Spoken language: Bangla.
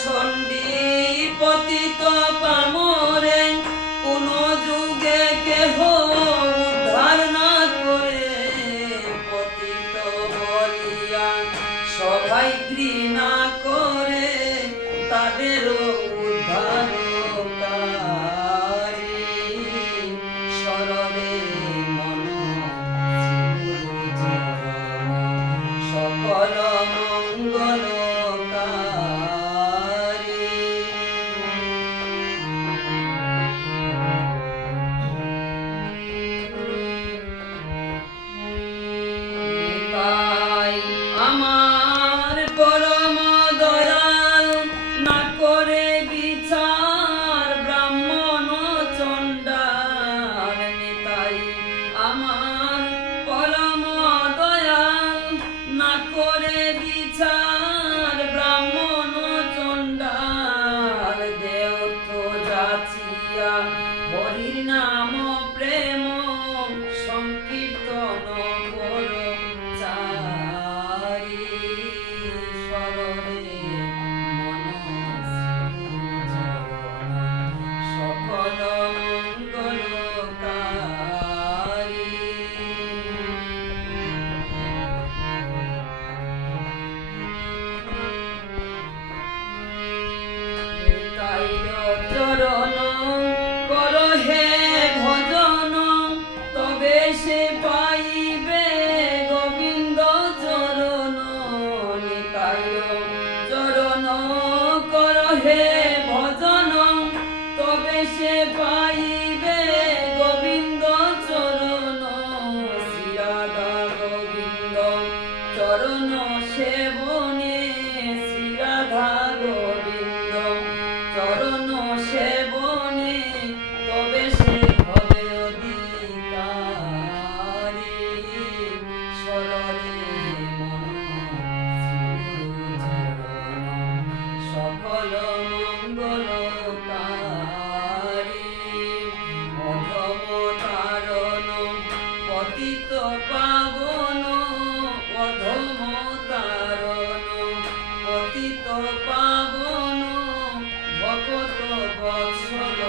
পাষণ্ডী পতিত পামরে কোন যুগে কেহ উদ্ধার না করে, পতিত বলিয়া সবাই ঘৃণা করে তাদেরও উদ্ধারকারী। শরণে মন সকল মঙ্গলকারী। নিতাই আমার পরম দয়াল, না করে বিচার ব্রাহ্মণ চণ্ডাল। নিতাই আমার পরম দয়াল, না করে বিচার ব্রাহ্মণ চণ্ডাল। দেওত যাচিয়া হরির নাম প্রেম সংকীর্তন কর চারি। শরণে মন সকল মঙ্গলকারী। চরণ কর হে ভজন, তবে সে পাইবে গোবিন্দ চরণ। নিতাই চরণ কর হে ভজন, তবে সে পাইবে গোবিন্দ চরণ। শ্রীরাধা গোবিন্দ চরণ সেবনে, শ্রীরাধা গোবিন্দ চরণ সেবনে, তবে সে হবে অধিকারী। শরণে মন সকল মঙ্গলকারী। অধম তারণ পতিত পাবন, অধম তারণ পতিত পাবন, ভকত বৎসল